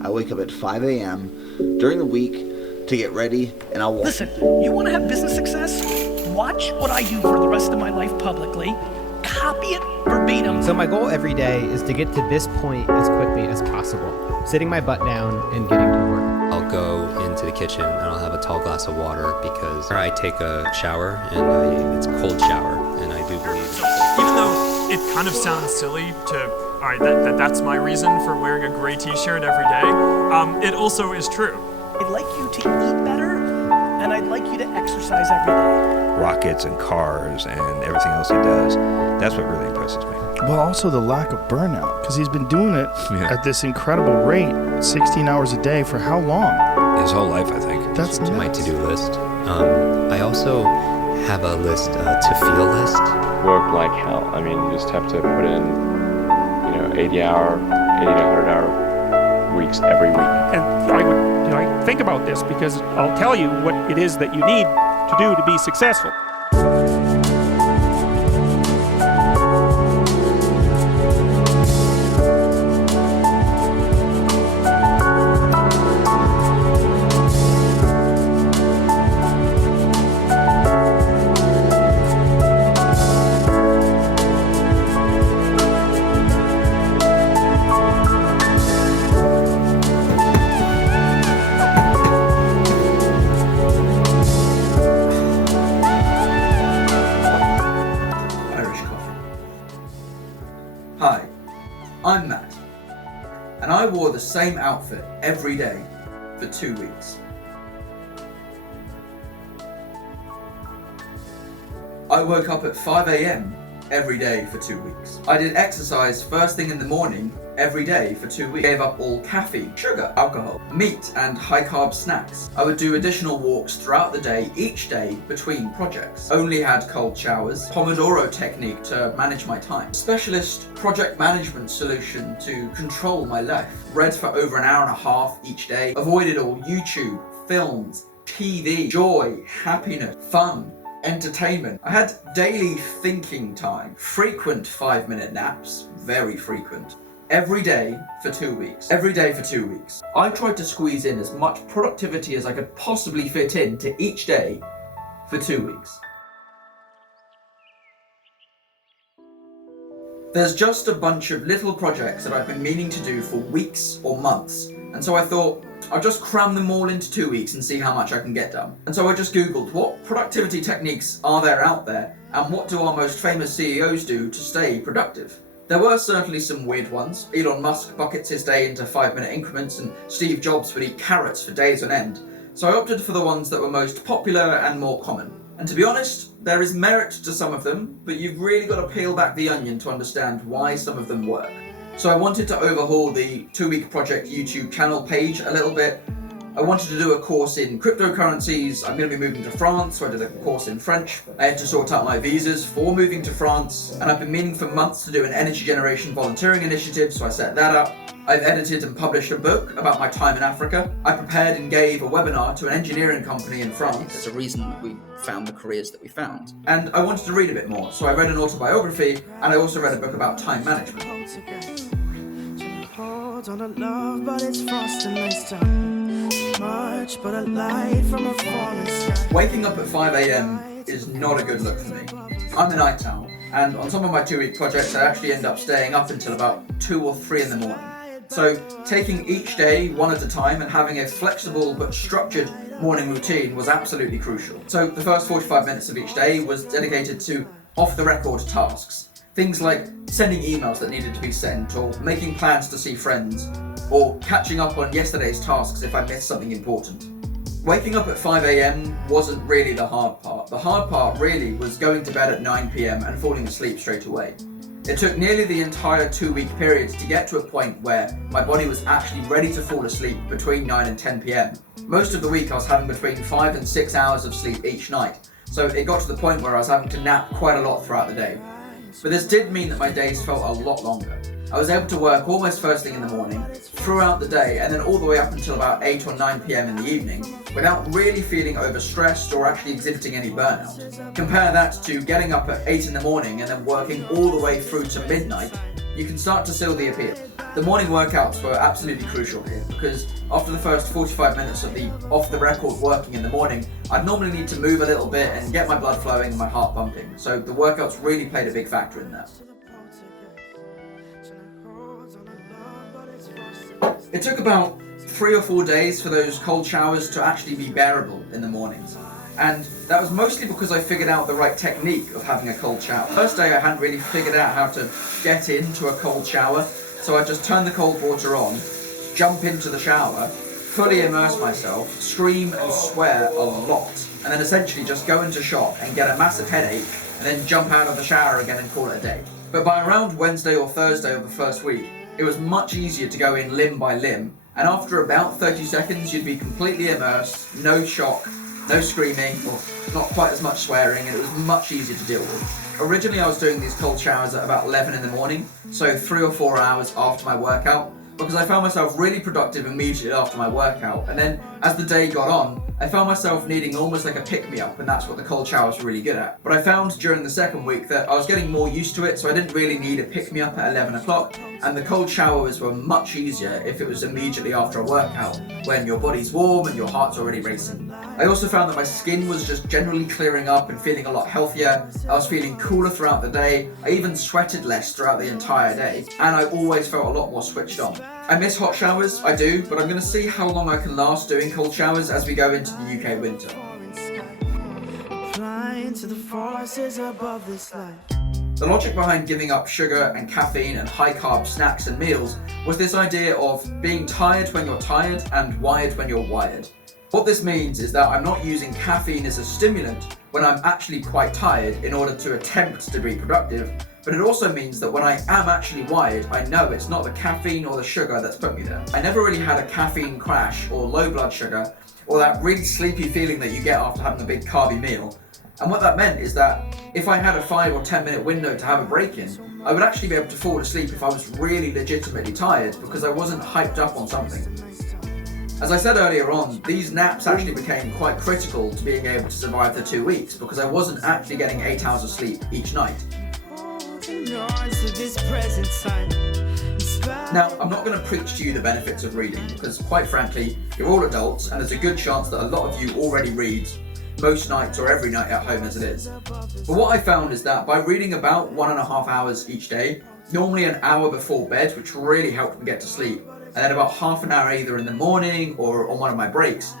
I wake up at 5 a.m. during the week to get ready, and I'll walk. Listen, you want to have business success? Watch what I do for the rest of my life publicly. Copy it verbatim. So my goal every day is to get to this point as quickly as possible, sitting my butt down and getting to work. I'll go into the kitchen and I'll have a tall glass of water because I take a shower and it's a cold shower, and I do believe. Even though it kind of sounds silly to, that's my reason for wearing a gray t-shirt every day, it also is true. I'd like you to eat better, and I'd like you to exercise every day. Rockets and cars and everything else he does, that's what really impresses me. Well, also the lack of burnout, because he's been doing it at this incredible rate, 16 hours a day for how long? His whole life, I think. That's nuts. My to-do list. I also have a list, to-feel list. Work like hell. I mean, you just have to put in, 80 to 100 hour weeks every week. And I think about this because I'll tell you what it is that you need to do to be successful. Hi, I'm Matt, and I wore the same outfit every day for 2 weeks. I woke up at 5 a.m. every day for 2 weeks. I did exercise first thing in the morning every day for 2 weeks. Gave up all caffeine, sugar, alcohol, meat, and high-carb snacks. I would do additional walks throughout the day, each day between projects. Only had cold showers. Pomodoro technique to manage my time. Specialist project management solution to control my life. Read for over an hour and a half each day. Avoided all YouTube, films, TV, joy, happiness, fun, entertainment. I had daily thinking time. Frequent 5-minute naps. Very frequent. Every day for 2 weeks. Every day for 2 weeks. I tried to squeeze in as much productivity as I could possibly fit into each day for 2 weeks. There's just a bunch of little projects that I've been meaning to do for weeks or months, and so I thought I'll just cram them all into 2 weeks and see how much I can get done. And so I just googled what productivity techniques are there out there, and what do our most famous CEOs do to stay productive. There were certainly some weird ones. Elon Musk buckets his day into 5-minute increments, and Steve Jobs would eat carrots for days on end. So I opted for the ones that were most popular and more common. And to be honest, there is merit to some of them, but you've really got to peel back the onion to understand why some of them work. So I wanted to overhaul the 2-Week Project YouTube channel page a little bit. I wanted to do a course in cryptocurrencies. I'm going to be moving to France, so I did a course in French. I had to sort out my visas for moving to France, and I've been meaning for months to do an energy generation volunteering initiative, so I set that up. I've edited and published a book about my time in Africa. I prepared and gave a webinar to an engineering company in France. There's a reason that we found the careers that we found. And I wanted to read a bit more, so I read an autobiography, and I also read a book about time management. Waking up at 5 a.m. is not a good look for me. I'm a night owl, and on some of my 2-week projects I actually end up staying up until about 2 or 3 in the morning. So taking each day one at a time and having a flexible but structured morning routine was absolutely crucial. So the first 45 minutes of each day was dedicated to off-the-record tasks. Things like sending emails that needed to be sent, or making plans to see friends, or catching up on yesterday's tasks if I missed something important. Waking up at 5 a.m. wasn't really the hard part. The hard part really was going to bed at 9 p.m. and falling asleep straight away. It took nearly the entire 2-week period to get to a point where my body was actually ready to fall asleep between 9 and 10 p.m. Most of the week I was having between 5 and 6 hours of sleep each night, so it got to the point where I was having to nap quite a lot throughout the day. But this did mean that my days felt a lot longer. I was able to work almost first thing in the morning, throughout the day, and then all the way up until about 8 or 9 p.m. in the evening, without really feeling overstressed or actually exhibiting any burnout. Compare that to getting up at 8 in the morning and then working all the way through to midnight, you can start to seal the appeal. The morning workouts were absolutely crucial here because after the first 45 minutes of the off-the-record working in the morning, I'd normally need to move a little bit and get my blood flowing and my heart pumping. So the workouts really played a big factor in that. It took about 3 or 4 days for those cold showers to actually be bearable in the mornings. And that was mostly because I figured out the right technique of having a cold shower. First day I hadn't really figured out how to get into a cold shower, so I just turned the cold water on, jump into the shower, fully immerse myself, scream and swear a lot, and then essentially just go into shock and get a massive headache, and then jump out of the shower again and call it a day. But by around Wednesday or Thursday of the first week, it was much easier to go in limb by limb, and after about 30 seconds you'd be completely immersed, no shock, no screaming, or not quite as much swearing, and it was much easier to deal with. Originally I was doing these cold showers at about 11 in the morning, so 3 or 4 hours after my workout, because I found myself really productive immediately after my workout, and then as the day got on, I found myself needing almost like a pick-me-up, and that's what the cold showers were really good at. But I found during the second week that I was getting more used to it, so I didn't really need a pick-me-up at 11 o'clock, and the cold showers were much easier if it was immediately after a workout, when your body's warm and your heart's already racing. I also found that my skin was just generally clearing up and feeling a lot healthier. I was feeling cooler throughout the day. I even sweated less throughout the entire day, and I always felt a lot more switched on. I miss hot showers, I do, but I'm going to see how long I can last doing cold showers as we go into the UK winter. The logic behind giving up sugar and caffeine and high-carb snacks and meals was this idea of being tired when you're tired and wired when you're wired. What this means is that I'm not using caffeine as a stimulant when I'm actually quite tired in order to attempt to be productive, but it also means that when I am actually wired, I know it's not the caffeine or the sugar that's put me there. I never really had a caffeine crash or low blood sugar or that really sleepy feeling that you get after having a big carby meal. And what that meant is that if I had a 5 or 10 minute window to have a break in, I would actually be able to fall asleep if I was really legitimately tired because I wasn't hyped up on something. As I said earlier on, these naps actually became quite critical to being able to survive the 2 weeks because I wasn't actually getting 8 hours of sleep each night. Now, I'm not going to preach to you the benefits of reading because, quite frankly, you're all adults and there's a good chance that a lot of you already read most nights or every night at home as it is. But what I found is that by reading about 1.5 hours each day, normally an hour before bed, which really helped me get to sleep, and then about half an hour either in the morning or on one of my breaks,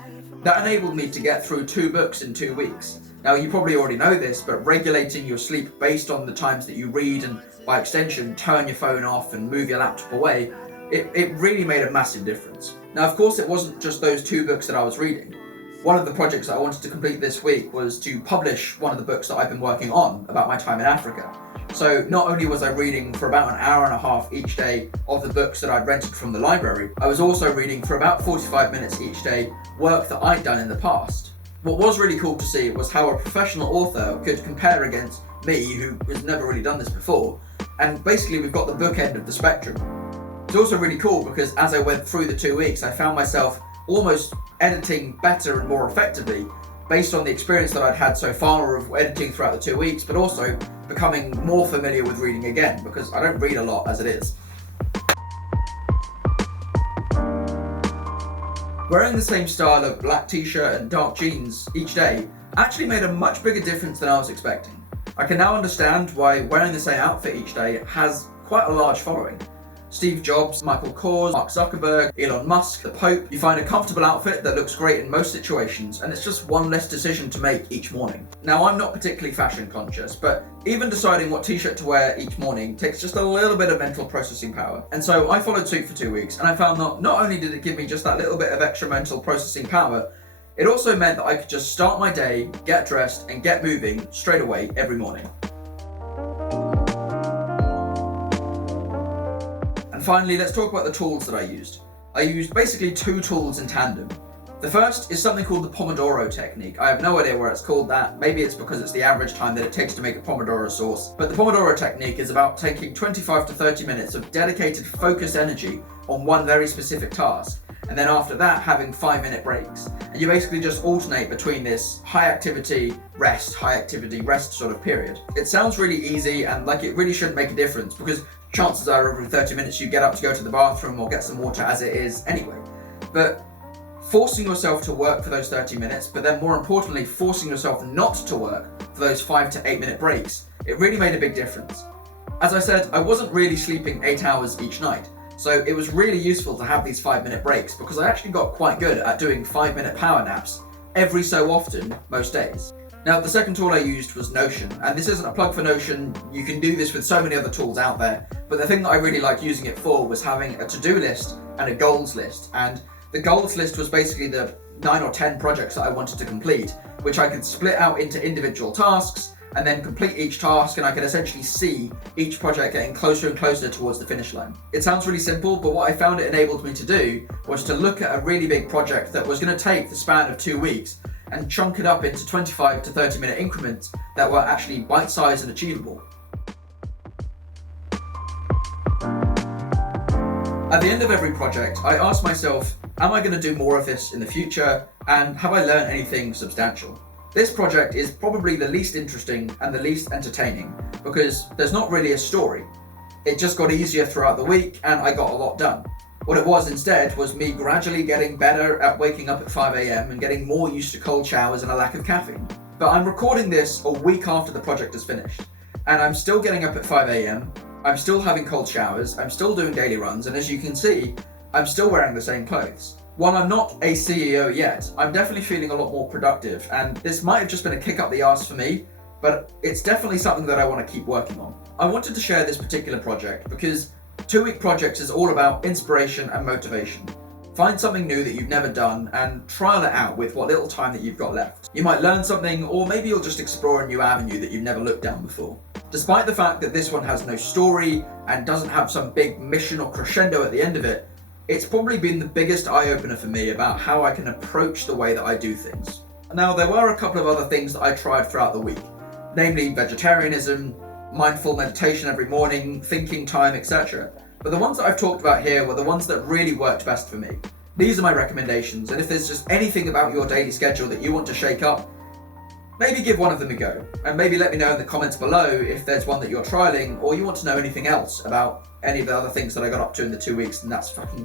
that enabled me to get through 2 books in 2 weeks. Now, you probably already know this, but regulating your sleep based on the times that you read and, by extension, turn your phone off and move your laptop away, it really made a massive difference. Now, of course, it wasn't just those 2 books that I was reading. One of the projects that I wanted to complete this week was to publish one of the books that I've been working on about my time in Africa. So not only was I reading for about an hour and a half each day of the books that I'd rented from the library, I was also reading for about 45 minutes each day work that I'd done in the past. What was really cool to see was how a professional author could compare against me, who has never really done this before, and basically we've got the book end of the spectrum. It's also really cool because as I went through the 2 weeks, I found myself almost editing better and more effectively based on the experience that I'd had so far of editing throughout the 2 weeks, but also becoming more familiar with reading again because I don't read a lot as it is. Wearing the same style of black t-shirt and dark jeans each day actually made a much bigger difference than I was expecting. I can now understand why wearing the same outfit each day has quite a large following. Steve Jobs, Michael Kors, Mark Zuckerberg, Elon Musk, the Pope. You find a comfortable outfit that looks great in most situations, and it's just one less decision to make each morning. Now, I'm not particularly fashion conscious, but even deciding what t-shirt to wear each morning takes just a little bit of mental processing power. And so I followed suit for 2 weeks, and I found that not only did it give me just that little bit of extra mental processing power, it also meant that I could just start my day, get dressed, and get moving straight away every morning. And finally, let's talk about the tools that I used. I used basically 2 tools in tandem. The first is something called the Pomodoro technique. I have no idea where it's called that. Maybe it's because it's the average time that it takes to make a Pomodoro sauce. But the Pomodoro technique is about taking 25 to 30 minutes of dedicated focused energy on one very specific task. And then after that, having 5-minute breaks. And you basically just alternate between this high activity, rest sort of period. It sounds really easy and like it really shouldn't make a difference because chances are every 30 minutes you get up to go to the bathroom or get some water as it is anyway. But forcing yourself to work for those 30 minutes, but then more importantly, forcing yourself not to work for those 5 to 8 minute breaks, it really made a big difference. As I said, I wasn't really sleeping 8 hours each night, so it was really useful to have these 5-minute breaks because I actually got quite good at doing 5-minute power naps every so often, most days. Now, the second tool I used was Notion, and this isn't a plug for Notion. You can do this with so many other tools out there, but the thing that I really liked using it for was having a to-do list and a goals list. And the goals list was basically the 9 or 10 projects that I wanted to complete, which I could split out into individual tasks and then complete each task, and I could essentially see each project getting closer and closer towards the finish line. It sounds really simple, but what I found it enabled me to do was to look at a really big project that was going to take the span of 2 weeks and chunk it up into 25 to 30 minute increments that were actually bite-sized and achievable. At the end of every project, I asked myself, am I going to do more of this in the future, and have I learned anything substantial? This project is probably the least interesting and the least entertaining because there's not really a story. It just got easier throughout the week and I got a lot done. What it was instead was me gradually getting better at waking up at 5 a.m. and getting more used to cold showers and a lack of caffeine. But I'm recording this a week after the project is finished, and I'm still getting up at 5 a.m. I'm still having cold showers, I'm still doing daily runs, and as you can see, I'm still wearing the same clothes. While I'm not a CEO yet, I'm definitely feeling a lot more productive, and this might have just been a kick up the arse for me, but it's definitely something that I want to keep working on. I wanted to share this particular project because 2-week projects is all about inspiration and motivation. Find something new that you've never done and trial it out with what little time that you've got left. You might learn something, or maybe you'll just explore a new avenue that you've never looked down before. Despite the fact that this one has no story and doesn't have some big mission or crescendo at the end of it, it's probably been the biggest eye-opener for me about how I can approach the way that I do things. Now, there were a couple of other things that I tried throughout the week, namely vegetarianism, mindful meditation every morning, thinking time, etc. But the ones that I've talked about here were the ones that really worked best for me. These are my recommendations, and if there's just anything about your daily schedule that you want to shake up, maybe give one of them a go, and maybe let me know in the comments below if there's one that you're trialing or you want to know anything else about any of the other things that I got up to in the 2 weeks, and that's fucking